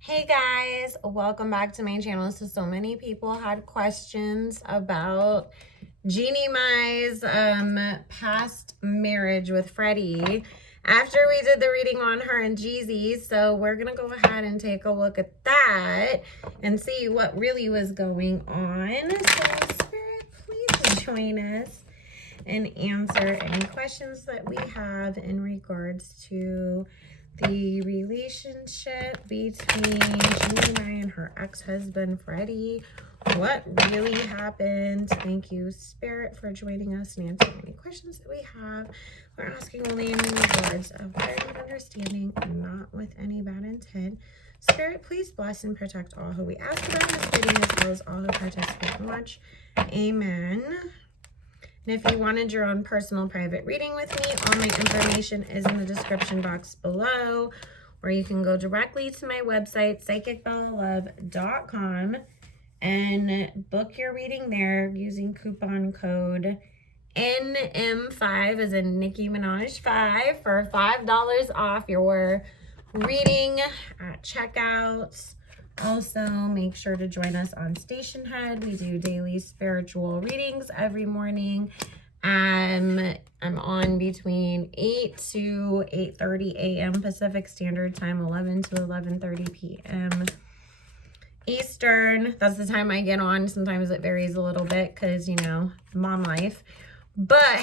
Hey guys, welcome back to my channel. So many people had questions about Jeanie Mai's past marriage with Freddy after we did the reading on her and Jeezy. So we're gonna go ahead and take a look at that and see what really was going on. So Spirit, please join us and answer any questions that we have in regards to the relationship between Jeanie Mai and her ex-husband, Freddy. What really happened? Thank you, Spirit, for joining us and answering any questions that we have. We're asking only in regards of clarity and understanding, not with any bad intent. Spirit, please bless and protect all who we ask about in this reading, as well as all who participate and watch. Amen. And if you wanted your own personal private reading with me, all my information is in the description box below, or you can go directly to my website, psychicbellalove.com, and book your reading there using coupon code NM5 as in Nicki Minaj 5 for $5 off your reading at checkout. Also, make sure to join us on Stationhead. We do daily spiritual readings every morning. I'm on between 8 to 8:30 a.m. Pacific Standard Time, 11 to 11:30 p.m. Eastern. That's the time I get on. Sometimes it varies a little bit because, you know, mom life. But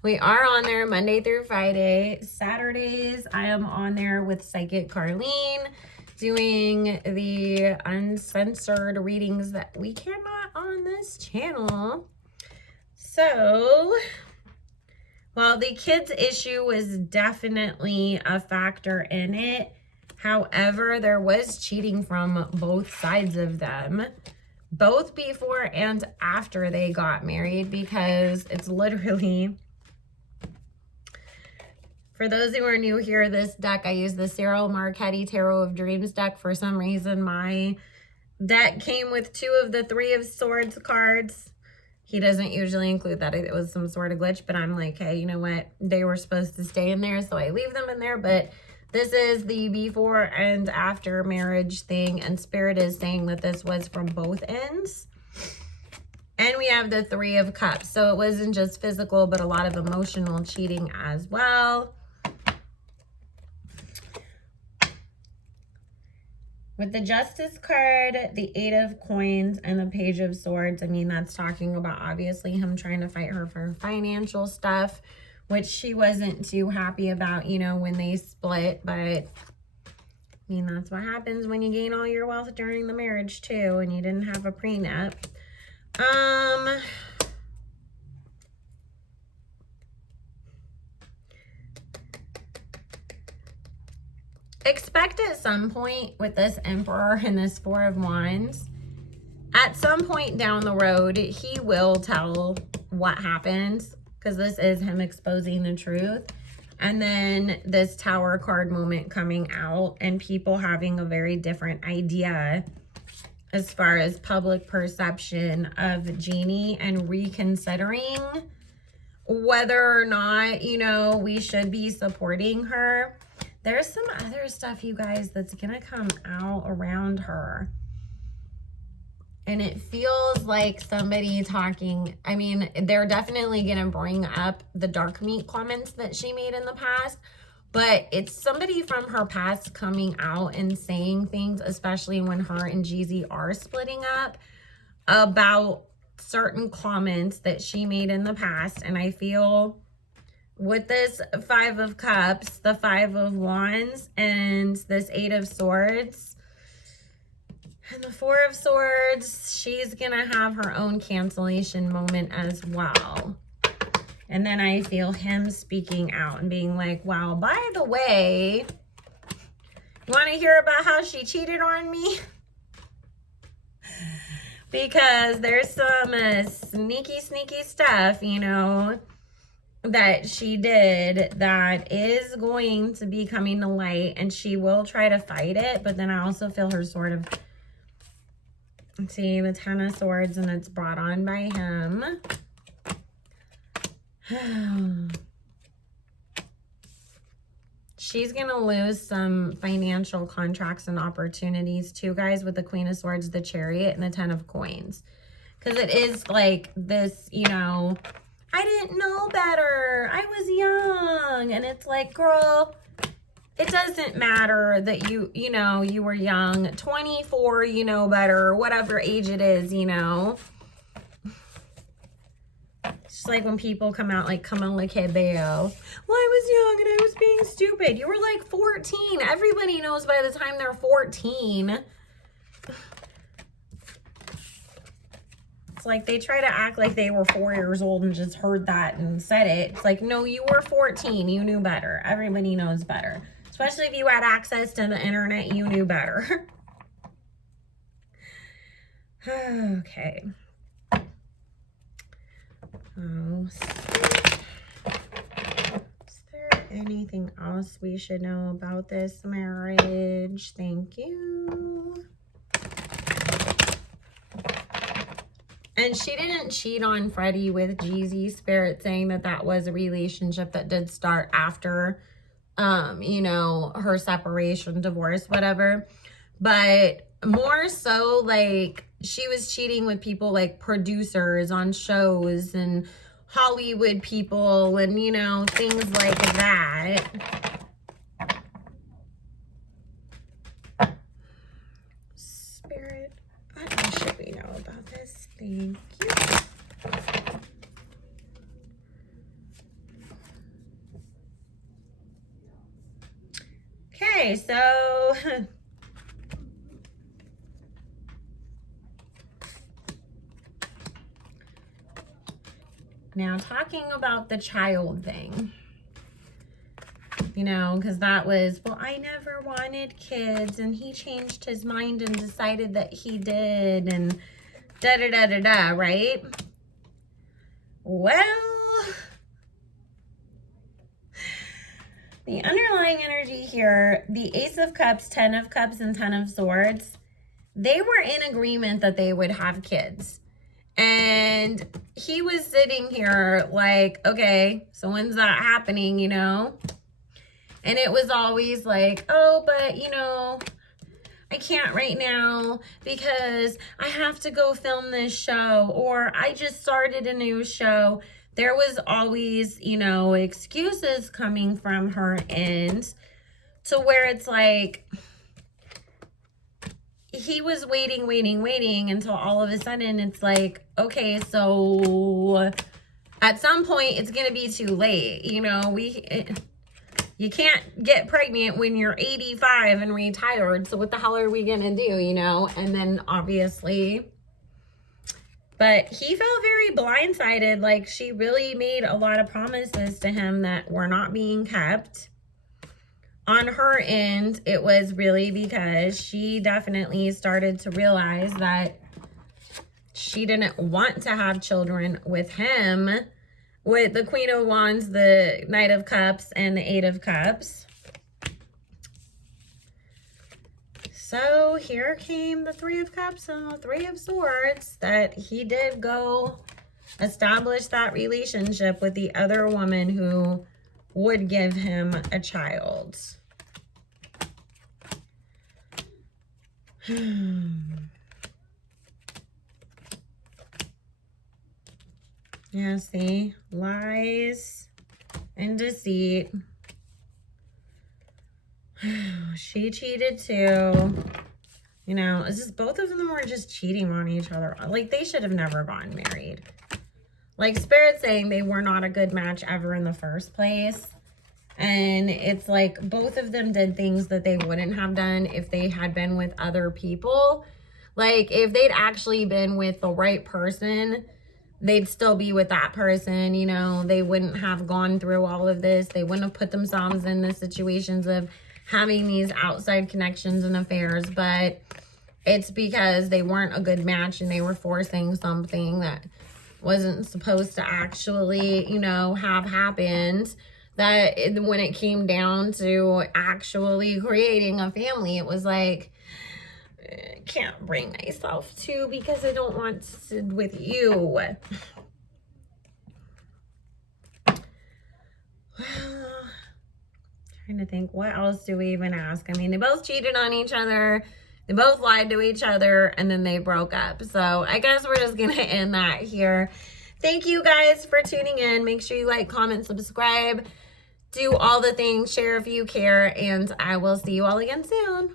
we are on there Monday through Friday. Saturdays, I am on there with Psychic Carlene, doing the uncensored readings that we cannot on this channel. So, while the kids issue was definitely a factor in it, however, there was cheating from both sides of them, both before and after they got married, because it's literally, for those who are new here, this deck, I use the Cyril Marchetti Tarot of Dreams deck. For some reason, my deck came with 2 of the 3 of Swords cards. He doesn't usually include that. It was some sort of glitch, but I'm like, hey, you know what? They were supposed to stay in there, so I leave them in there. But this is the before and after marriage thing, and Spirit is saying that this was from both ends. And we have the 3 of Cups. So it wasn't just physical, but a lot of emotional cheating as well. With the Justice card, the 8 of Coins, and the Page of Swords, I mean, that's talking about obviously him trying to fight her for financial stuff, which she wasn't too happy about, you know, when they split. But, I mean, that's what happens when you gain all your wealth during the marriage, too, and you didn't have a prenup. Expect at some point with this Emperor and this 4 of Wands, at some point down the road, he will tell what happened, because this is him exposing the truth. And then this Tower card moment coming out and people having a very different idea as far as public perception of Jeanie and reconsidering whether or not, you know, we should be supporting her. There's some other stuff, you guys, that's gonna come out around her. And it feels like somebody talking, I mean, they're definitely gonna bring up the dark meat comments that she made in the past, but it's somebody from her past coming out and saying things, especially when her and Jeezy are splitting up, about certain comments that she made in the past. And I feel with this 5 of Cups, the 5 of Wands, and this 8 of Swords, and the 4 of Swords, she's gonna have her own cancellation moment as well. And then I feel him speaking out and being like, wow, by the way, you want to hear about how she cheated on me? Because there's some sneaky stuff, you know, that she did that is going to be coming to light, and she will try to fight it. But then I also feel her sort of, see the 10 of Swords, and it's brought on by him. she's going to lose some financial contracts and opportunities too, guys, with the Queen of Swords, the Chariot, and the Ten of Coins. Because it is like this, you know, I didn't know better. I was young. And it's like, girl, it doesn't matter that you know, you were young. 24, you know better, whatever age it is, you know. It's just like when people come out like Camila Cabello. Well, I was young and I was being stupid. You were like 14. Everybody knows by the time they're 14. It's like they try to act like they were 4 years old and just heard that and said it. It's like, no, you were 14. You knew better. Everybody knows better. Especially if you had access to the internet, you knew better. Okay. Oh, is there anything else we should know about this marriage? Thank you. And she didn't cheat on Freddy with Jeezy. Spirit saying that that was a relationship that did start after, you know, her separation, divorce, whatever. But more so, like, she was cheating with people like producers on shows and Hollywood people and, you know, things like that. Spirit, what else should we know about this? Thank you. Okay, so now talking about the child thing, you know, because that was, well, I never wanted kids and he changed his mind and decided that he did and da-da-da-da-da, right? Well, the underlying energy here, the Ace of Cups, 10 of Cups, and 10 of Swords, they were in agreement that they would have kids. And he was sitting here like, okay, so when's that happening, you know? And it was always like, oh, but, you know, I can't right now because I have to go film this show, or I just started a new show. There was always, you know, excuses coming from her end to where it's like he was waiting until all of a sudden it's like, okay, so at some point it's going to be too late. You know, you can't get pregnant when you're 85 and retired. So what the hell are we going to do, you know? And then obviously, but he felt very blindsided. Like she really made a lot of promises to him that were not being kept. On her end, it was really because she definitely started to realize that she didn't want to have children with him, with the Queen of Wands, the Knight of Cups, and the Eight of Cups. So here came the Three of Cups and the Three of Swords, that he did go establish that relationship with the other woman who would give him a child. Yeah, see? Lies and deceit. She cheated too. You know, it's just both of them were just cheating on each other. Like, they should have never gotten married. Like, Spirit saying they were not a good match ever in the first place. And it's like both of them did things that they wouldn't have done if they had been with other people. Like, if they'd actually been with the right person, they'd still be with that person, you know. They wouldn't have gone through all of this. They wouldn't have put themselves in the situations of having these outside connections and affairs. But it's because they weren't a good match and they were forcing something that wasn't supposed to actually, you know, have happened. That when it came down to actually creating a family, it was like, I can't bring myself to because I don't want to with you. Well, Trying to think, what else do we even ask? I mean, they both cheated on each other. They both lied to each other, and then they broke up. So I guess we're just going to end that here. Thank you guys for tuning in. Make sure you like, comment, subscribe. Do all the things. Share if you care. And I will see you all again soon.